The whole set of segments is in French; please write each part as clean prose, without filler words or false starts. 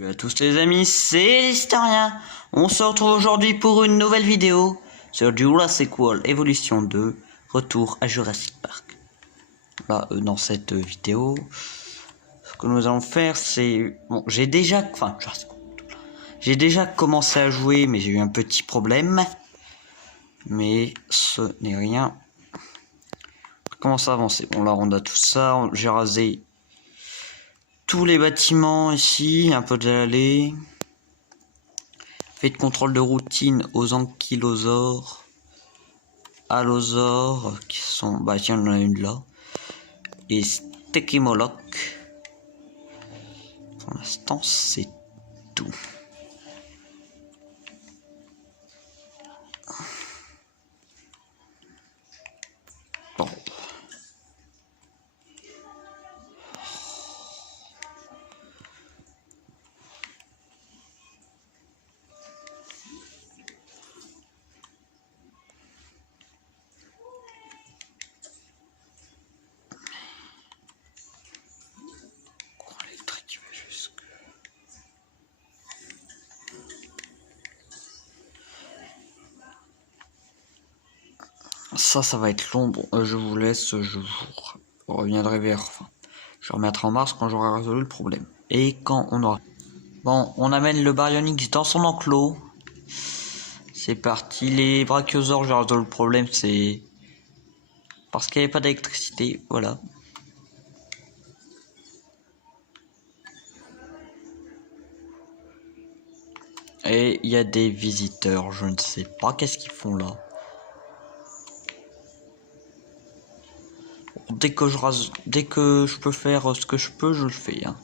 Salut à tous les amis, c'est l'Historien. On se retrouve aujourd'hui pour une nouvelle vidéo sur Jurassic World Evolution 2, retour à Jurassic Park. Là, dans cette vidéo, ce que nous allons faire, c'est... Bon, j'ai déjà commencé à jouer, mais j'ai eu un petit problème. Mais ce n'est rien. On commence à avancer. Bon, là, on a tout ça. J'ai rasé tous les bâtiments ici, un peu de l'allée. Fait de contrôle de routine aux ankylosaures, allosaures, qui sont... Bah tiens, on en a une là. Et Stekimoloch. Pour l'instant, c'est tout. Bon. Ça va être long. Bon, je vous laisse. Je vous reviendrai vers. Enfin, je remettrai en marche quand j'aurai résolu le problème. Et quand on aura. Bon, on amène le Baryonyx dans son enclos. C'est parti. Les brachiosaures, j'ai résolu le problème. C'est parce qu'il n'y avait pas d'électricité. Voilà. Et il y a des visiteurs. Je ne sais pas qu'est-ce qu'ils font là. Dès que je peux faire ce que je peux, je le fais. Hein.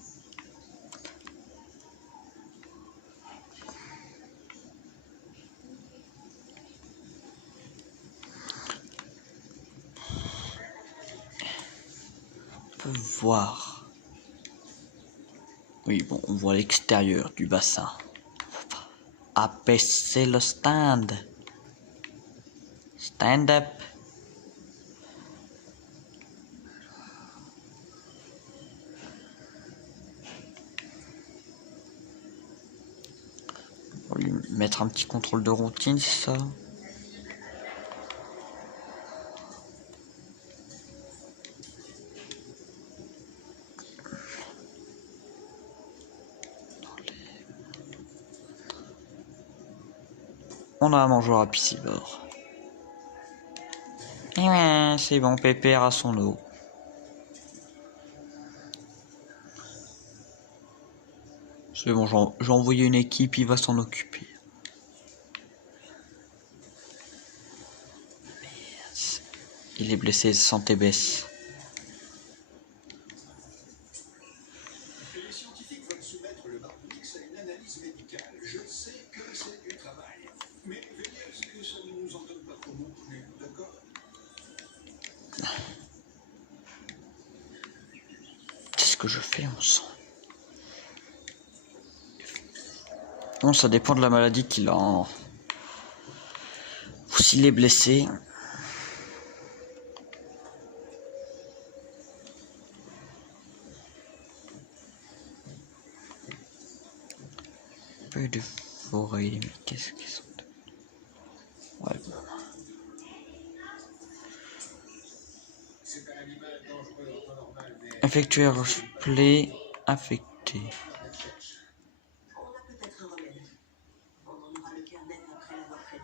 On peut voir. Oui, bon, on voit l'extérieur du bassin. Abaisser le stand. Stand up. On va lui mettre un petit contrôle de routine, c'est ça? On a un mangeur à piscivore. Et ouais, c'est bon, Pépère à son eau. C'est bon, j'ai envoyé une équipe, il va s'en occuper. Il est blessé, santé baisse. Les scientifiques veulent soumettre le Baryonyx à une analyse médicale. Je sais que c'est du travail, mais veillez à ce que ça ne nous en donne pas trop non plus, d'accord? Qu'est-ce que je fais, on sent. Bon, ça dépend de la maladie qu'il a. Ou s'il est blessé. Peu de forêt, mais qu'est-ce qu'ils sont? Ouais. Effectuer replay affecté. On a peut-être un remède. On en aura le cœur net après l'avoir traité.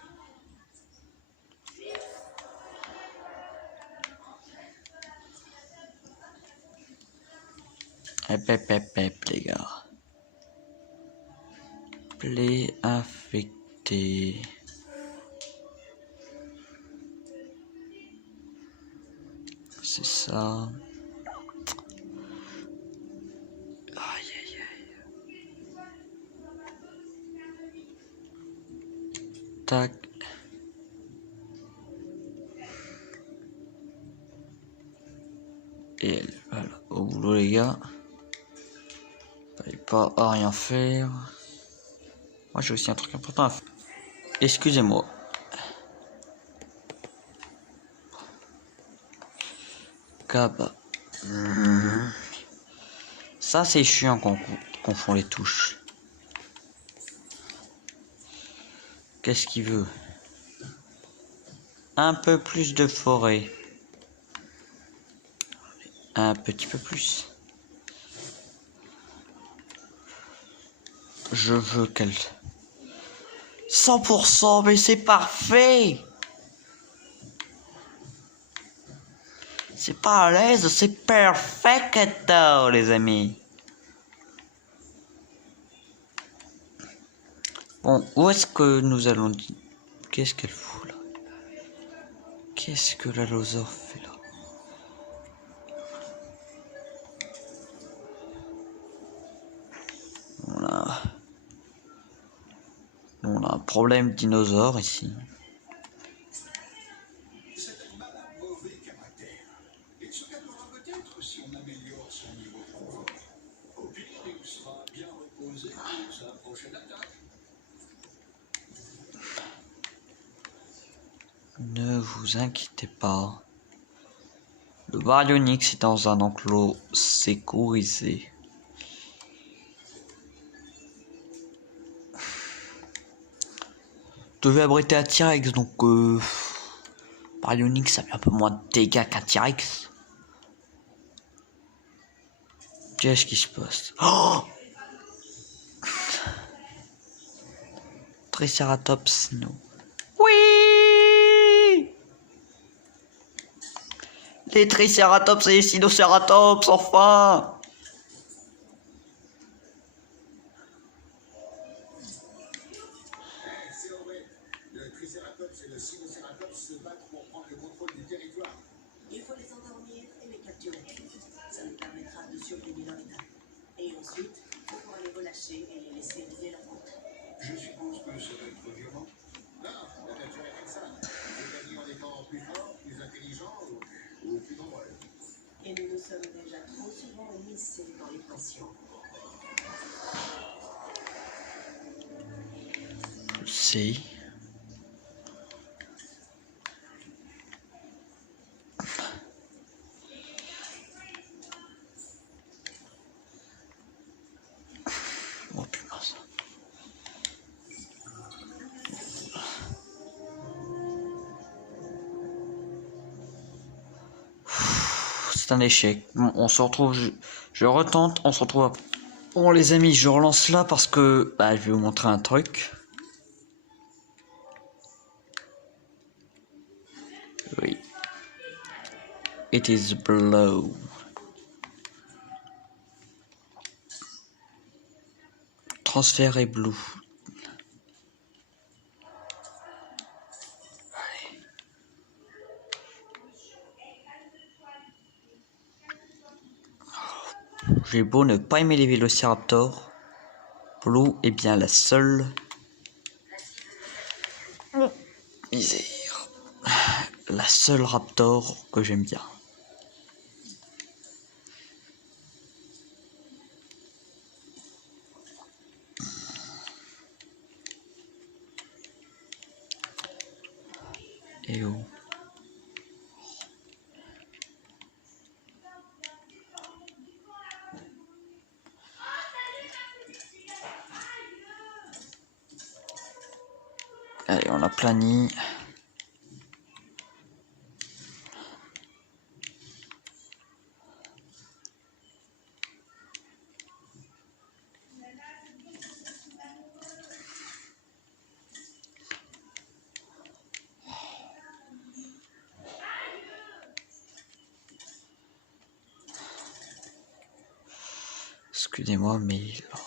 Hep, les gars. Play affecté. C'est ça. Aïe aïe aïe. Tac. Et voilà, au boulot les gars. Fallait pas à rien faire. Moi j'ai aussi un truc important à faire. Excusez-moi. Kaba. Ça c'est chiant qu'on confond les touches. Qu'est-ce qu'il veut? Un peu plus de forêt. Un petit peu plus. Je veux qu'elle... 100%, mais c'est parfait! C'est pas à l'aise, c'est perfecto, les amis. Bon, où est-ce que nous allons... Qu'est-ce qu'elle fout là? Qu'est-ce que la Loser fait là? On a un problème dinosaure ici. Cet animal a un mauvais caractère. Il se calmera peut-être si on améliore son niveau de confort. Au pire, il sera bien reposé pour sa prochaine attaque. Ne vous inquiétez pas. Le Baryonyx est dans un enclos sécurisé. Devait abriter un T-Rex, donc Baryonyx a mis un peu moins de dégâts qu'un T-Rex. Qu'est-ce qui se passe? Oh, Triceratops, non. Oui! Les Triceratops et les Sinocératops, enfin! C'est vrai. Le Triceratops et le Sinocératops se battent pour prendre le contrôle du territoire. Il faut les endormir et les capturer. Ça nous permettra de surveiller leur état. Et ensuite, on pourra les relâcher et les laisser vider la route. Je suppose que ça va être violent. Non, la nature est comme ça. Vous gagnez en étant plus fort, plus intelligent ou plus nombreux. Et nous nous sommes déjà trop souvent immiscés dans l'équation. Je sais. Oh putain ça. C'est un échec. Bon, on se retrouve. Je retente. On se retrouve après. Bon les amis, je relance là parce que je vais vous montrer un truc. Oui. It is blow. Transfert blue. J'ai beau ne pas aimer les vélociraptors, Blue est bien la seule. Misère. La seule raptor que j'aime bien. Et oh. Allez, on a plani. Excusez-moi, mais là.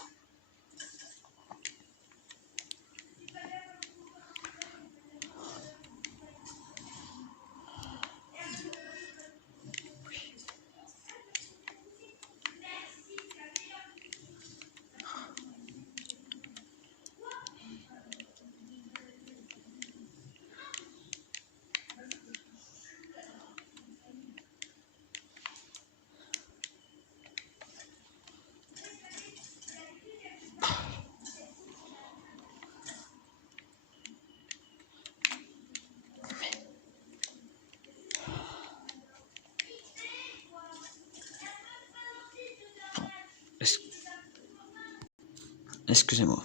Excusez-moi.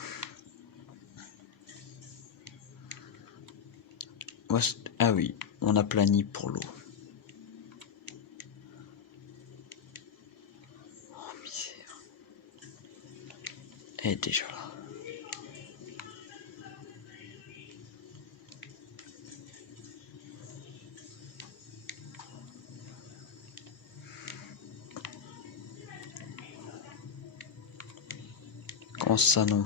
Ah oui, on a plani pour l'eau. Oh misère. Elle est déjà là. Comment ça non?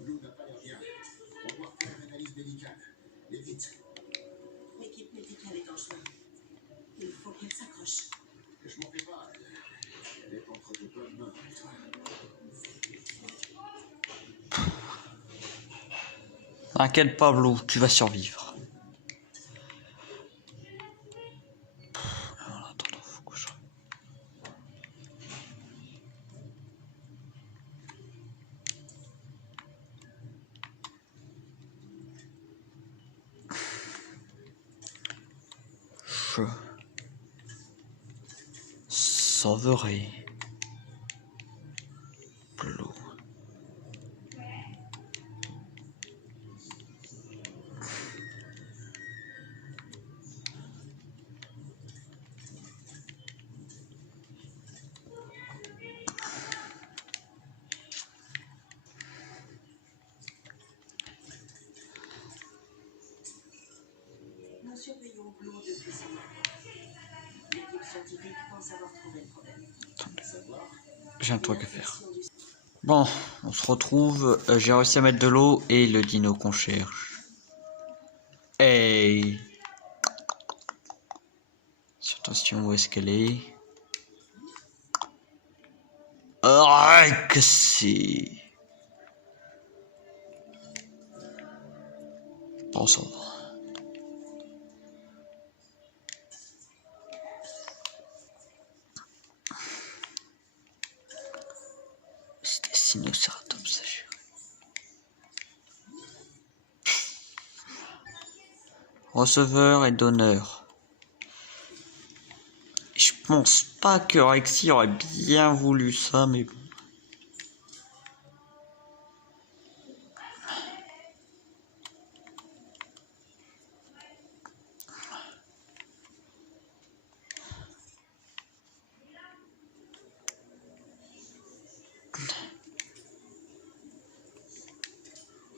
Blue n'a pas l'air bien. On doit faire une analyse médicale. Mais vite. L'équipe médicale est en chemin. Il faut qu'elle s'accroche. Je m'en fais pas. Elle est entre de bonnes mains avec toi. T'inquiète pas, Blue, tu vas survivre. En attendant, faut que je... Je sauverai Blue. Nous surveillons Blue depuis son arrivée. L'équipe scientifique pense avoir trouvé le problème. Savoir J'ai un truc à faire. Bon, on se retrouve. J'ai réussi à mettre de l'eau et le dino qu'on cherche. Hey! Attention, où est-ce qu'elle est? Ah, que c'est... Bon, ça va. C'était Sinocératops, ça. Receveur et donneur. Je pense pas que Rexy aurait bien voulu ça, mais bon.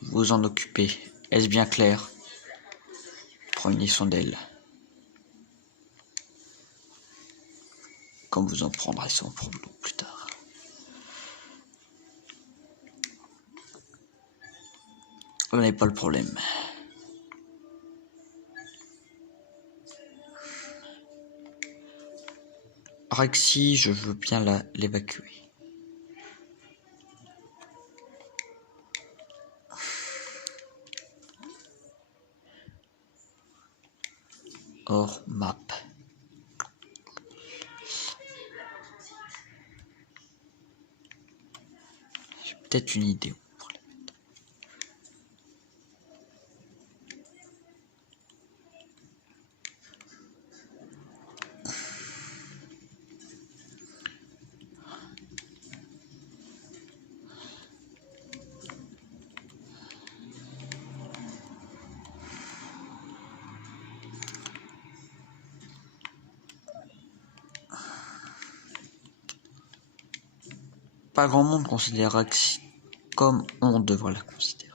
Vous en occupez. Est-ce bien clair? Prenez soin d'elle. Comme vous en prendrez soin pour vous plus tard. Vous n'avez pas le problème. Rexy, je veux bien l'évacuer. Hors map. J'ai peut-être une idée. Pas grand monde considère Rexy comme on devrait la considérer.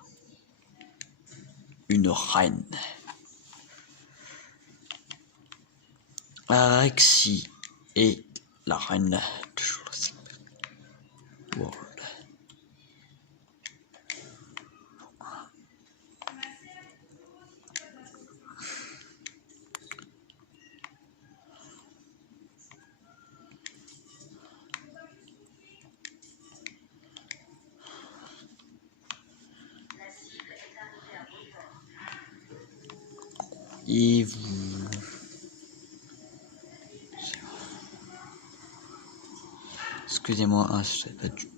Une reine. Rexy est la reine de Jurassic World. Et vous... Excusez-moi, hein, je savais pas du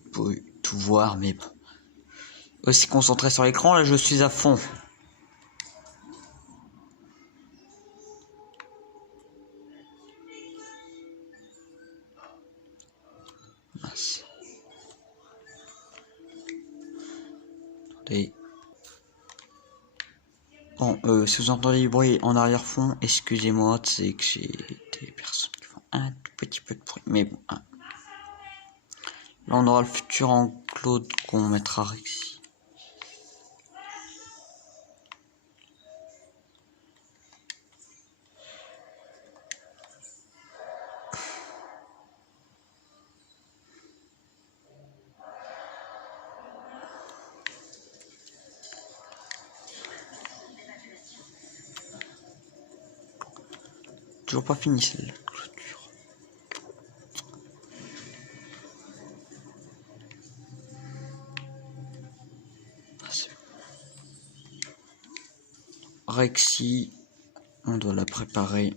tout voir, mais bon. Aussi concentré sur l'écran, là je suis à fond. Attendez. Bon, si vous entendez du bruit en arrière-fond, excusez-moi, c'est que j'ai des personnes qui font un tout petit peu de bruit. Mais bon, hein. Là, on aura le futur enclos qu'on mettra Rexy. Toujours pas fini celle-là. Clôture. Ah, c'est bon. Rexy, on doit la préparer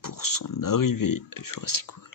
pour son arrivée à Jurassic World.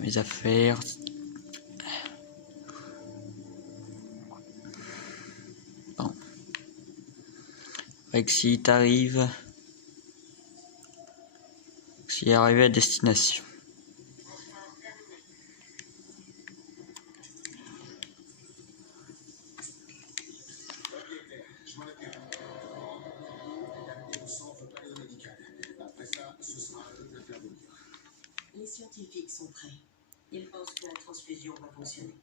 Mes affaires. Bon. Rexy, t'arrives. Rexy est arrivé à destination. Je m'en occupe. Au centre paléomédical. Après ça, ce sera à eux de la faire venir. Les scientifiques sont prêts. Ils pensent que la transfusion va fonctionner.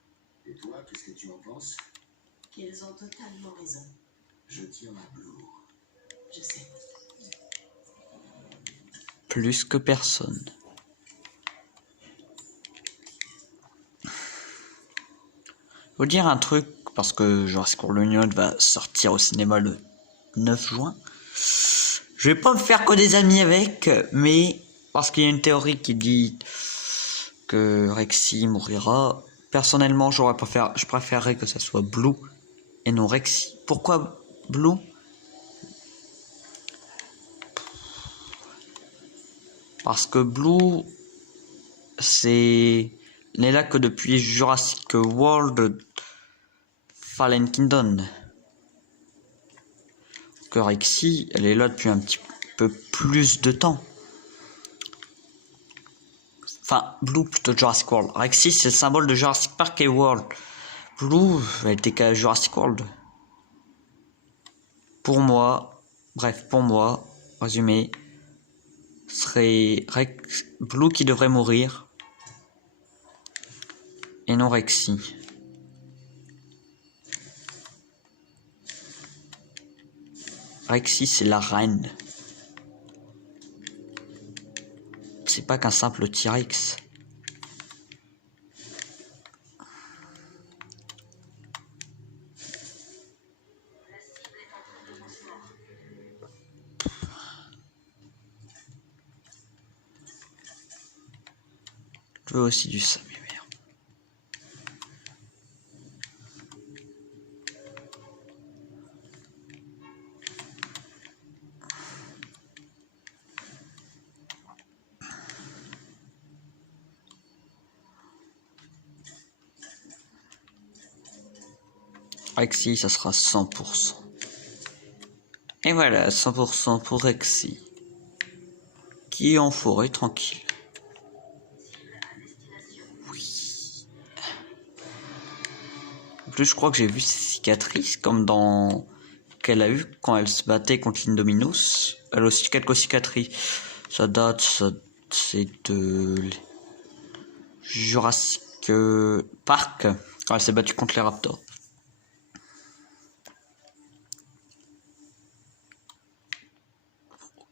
Et toi, qu'est-ce que tu en penses? Qu'ils ont totalement raison. Je tiens à Blue. Je sais. Plus que personne. Faut dire un truc, parce que Jurassic World Union va sortir au cinéma le 9 juin. Je vais pas me faire que des amis avec, mais parce qu'il y a une théorie qui dit que Rexy mourira. Personnellement, je préférerais que ça soit Blue et non Rexy. Pourquoi Blue? Parce que Blue, n'est là que depuis Jurassic World Fallen Kingdom. Que Rexy, elle est là depuis un petit peu plus de temps. Enfin, Blue plutôt Jurassic World. Rexy, c'est le symbole de Jurassic Park et World. Blue, elle était qu'à Jurassic World. Pour moi, résumé, serait Blue qui devrait mourir. Et non Rexy. Rexy, c'est la reine. C'est pas qu'un simple T-Rex. Je veux aussi du sang, mais merde. Rexy, ça sera 100%. Et voilà, 100% pour Rexy. Qui est en forêt tranquille. Oui. En plus, je crois que j'ai vu ses cicatrices, comme dans... qu'elle a eu quand elle se battait contre l'Indominus. Elle a aussi quelques cicatrices. Ça date, c'est de... Jurassic Park, quand elle s'est battue contre les raptors.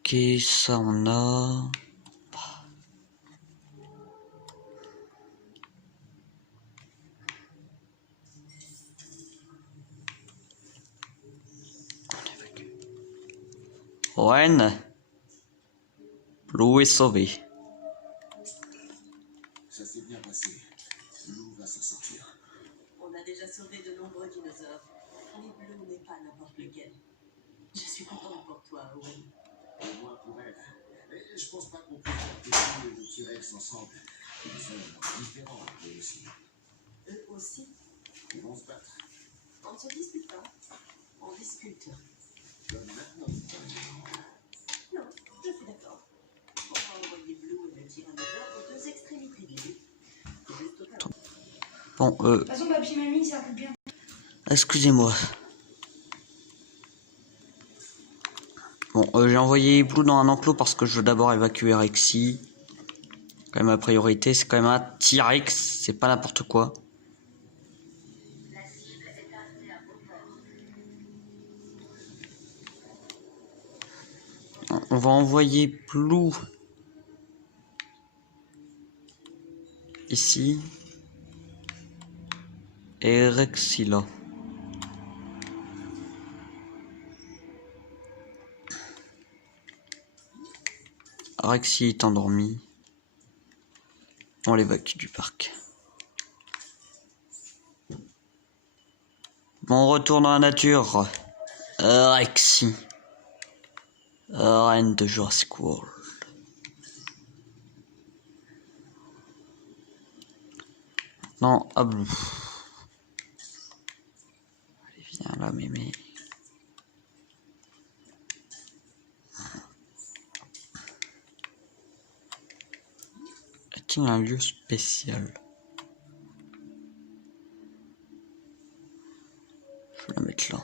Ok, ça on a... Owen. Blue est sauvé. Ça s'est bien passé. Lou va s'en sortir. On a déjà sauvé de nombreux dinosaures. Mais Blue n'est pas n'importe lequel. Je suis contente pour toi, Owen. Et moi pour elle. Mais je pense pas qu'on puisse faire des de T-Rex ensemble. Ils sont différents, eux aussi. Eux aussi, Ils vont se battre. on ne se dispute pas. On discute. Comme maintenant. Non, je suis d'accord. On va envoyer Blue et le tyrannosaure aux deux extrémités de l'île. Juste au cas où. Bon, De toute façon, papier mamie, ça coûte bien. excusez-moi. Bon, j'ai envoyé Blue dans un enclos parce que je veux d'abord évacuer Rexy. Quand même ma priorité, c'est quand même un T-Rex, c'est pas n'importe quoi. On va envoyer Blue ici et Rexy là. Rexy est endormi. On l'évacue du parc. Bon, on retourne dans la nature. Rexy. Reine de Jurassic World. Non, à Blue. Allez, viens là, mémé. Est-il un lieu spécial? Je vais la mettre là.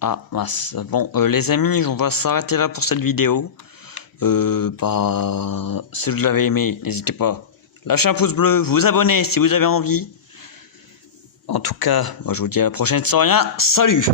Ah, mince. Bon, les amis, on va s'arrêter là pour cette vidéo. Si vous l'avez aimé, n'hésitez pas. Lâchez un pouce bleu, vous abonner si vous avez envie. En tout cas, moi je vous dis à la prochaine sans rien. Salut!